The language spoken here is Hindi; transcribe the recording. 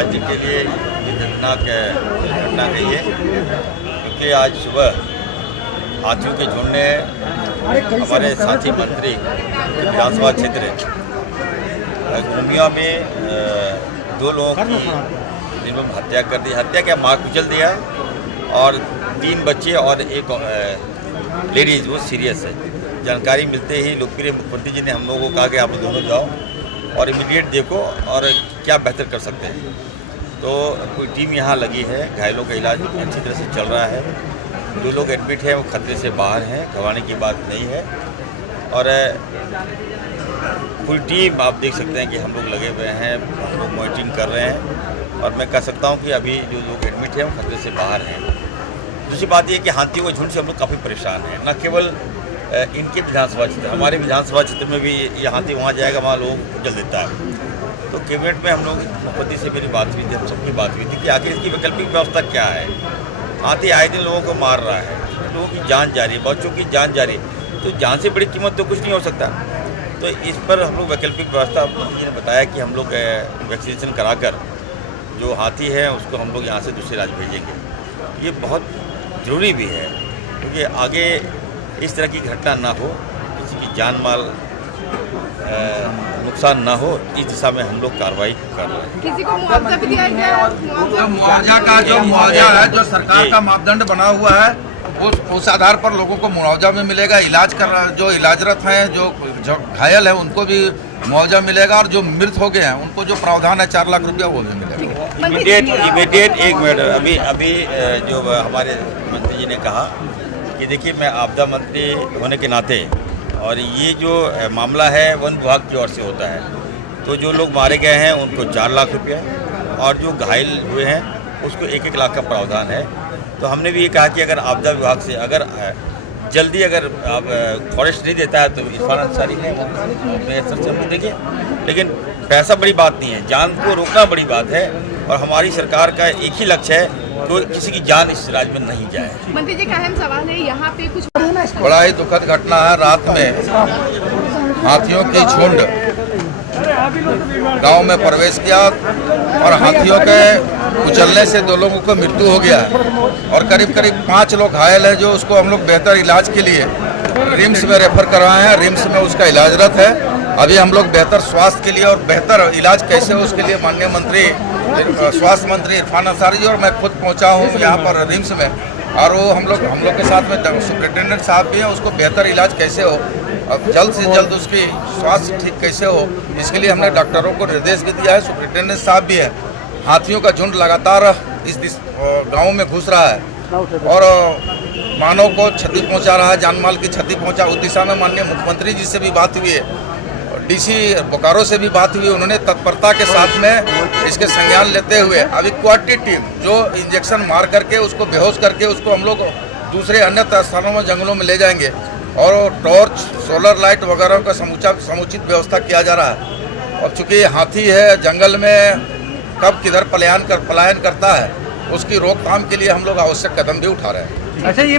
राज्य के लिए ये घटना गई है, क्योंकि आज सुबह हाथियों के झुंड ने हमारे साथी मंत्री विधानसभा क्षेत्र घूमिया में 2 लोगों की निर्मम हत्या कर दी। हत्या क्या, मार कुचल दिया, और 3 बच्चे और एक लेडीज़ वो सीरियस है। जानकारी मिलते ही लोकप्रिय मुख्यमंत्री जी ने हम लोगों को कहा कि आप दोनों जाओ और इमीडिएट देखो और क्या बेहतर कर सकते हैं। तो कोई टीम यहाँ लगी है, घायलों का इलाज अच्छी तरह से चल रहा है। जो लोग एडमिट हैं वो खतरे से बाहर हैं, घबराने की बात नहीं है। और पूरी टीम आप देख सकते हैं कि हम लोग लगे हुए हैं, हम लोग मॉनिटरिंग कर रहे हैं, और मैं कह सकता हूँ कि अभी जो लोग एडमिट हैं वो खतरे से बाहर हैं। दूसरी बात ये कि हाथियों के झुंड से हम लोग काफ़ी परेशान हैं। न केवल इनके विधानसभा क्षेत्र, हमारे विधानसभा क्षेत्र में भी ये हाथी वहाँ जाएगा, वहाँ लोगों को कुचल देता है। तो कैबिनेट में हम लोग मुख्यमंत्री से मेरी बात हुई थी, हम सबकी बात हुई थी कि आखिर इसकी वैकल्पिक व्यवस्था क्या है। हाथी आए दिन लोगों को मार रहा है, लोगों की जान जा रही है, बच्चों की जान जा रही है, तो जान से बड़ी कीमत तो कुछ नहीं हो सकता। तो इस पर हम लोग वैकल्पिक व्यवस्था, मुख्यमंत्री ने बताया कि हम लोग वैक्सीनेशन कराकर जो हाथी है उसको हम लोग यहाँ से दूसरे राज्य भेजेंगे। ये बहुत ज़रूरी भी है, क्योंकि आगे इस तरह की घटना ना हो, किसी की जान माल नुकसान ना हो, इस दिशा में हम लोग कार्रवाई कर रहे हैं। किसी को मुआवजा भी दिया गया है? मुआवजा है जो सरकार का मापदंड बना हुआ है, उस आधार पर लोगों को मुआवजा भी मिलेगा। इलाज कर जो इलाजरत हैं, जो घायल है, उनको भी मुआवजा मिलेगा, और जो मृत हो गए हैं उनको जो प्रावधान है 4 लाख रुपया वो भी मिलेगा। इमीडिएट 1 मिनट, अभी जो हमारे मंत्री जी ने कहा कि देखिए, मैं आपदा मंत्री होने के नाते, और ये जो मामला है वन विभाग की ओर से होता है, तो जो लोग मारे गए हैं उनको 4 लाख रुपया, और जो घायल हुए हैं उसको 1-1 लाख का प्रावधान है। तो हमने भी ये कहा कि अगर आपदा विभाग से अगर जल्दी अगर आप फॉरेस्ट नहीं देता है तो इरफान अंसारी है, वो अपने स्तर से हम देंगे। लेकिन पैसा बड़ी बात नहीं है, जान को रोकना बड़ी बात है, और हमारी सरकार का एक ही लक्ष्य है कि किसी की जान इस राज्य में नहीं जाए। मंत्री जी का अहम सवाल है, यहाँ पे कुछ बड़ा ही दुखद घटना है। रात में हाथियों की झुंड गांव में प्रवेश किया, और हाथियों के कुचलने से 2 लोगों को मृत्यु हो गया है, और करीब 5 लोग घायल हैं, जो उसको हम लोग बेहतर इलाज के लिए रिम्स में रेफर करवाए हैं। रिम्स में उसका इलाजरत है। अभी हम लोग बेहतर स्वास्थ्य के लिए और बेहतर इलाज कैसे हो उसके लिए माननीय मंत्री, स्वास्थ्य मंत्री इरफान अंसारी जी और मैं खुद पहुंचा हूं यहाँ पर रिम्स में, और वो हम लोग के साथ में सुप्रिटेंडेंट साहब भी हैं। उसको बेहतर इलाज कैसे हो, अब जल्द से जल्द उसकी स्वास्थ्य ठीक कैसे हो, इसके लिए हमने डॉक्टरों को निर्देश भी दिया है। सुप्रिटेंडेंट साहब भी है। हाथियों का झुंड लगातार इस गाँव में घुस रहा है और मानव को क्षति पहुंचा रहा है, जानमाल की क्षति पहुंचा। उस दिशा में माननीय मुख्यमंत्री जी से भी बात हुई है, डीसी बोकारो से भी बात हुई। उन्होंने तत्परता के साथ में इसके संज्ञान लेते हुए अभी क्वार्टी टीम जो इंजेक्शन मार करके उसको बेहोश करके उसको हम लोग दूसरे अन्य स्थानों में जंगलों में ले जाएंगे, और टॉर्च, सोलर लाइट वगैरह का समुचित व्यवस्था किया जा रहा है। और चूँकि हाथी है, जंगल में कब किधर पलायन करता है, उसकी रोकथाम के लिए हम लोग आवश्यक कदम भी उठा रहे हैं। अच्छा, ये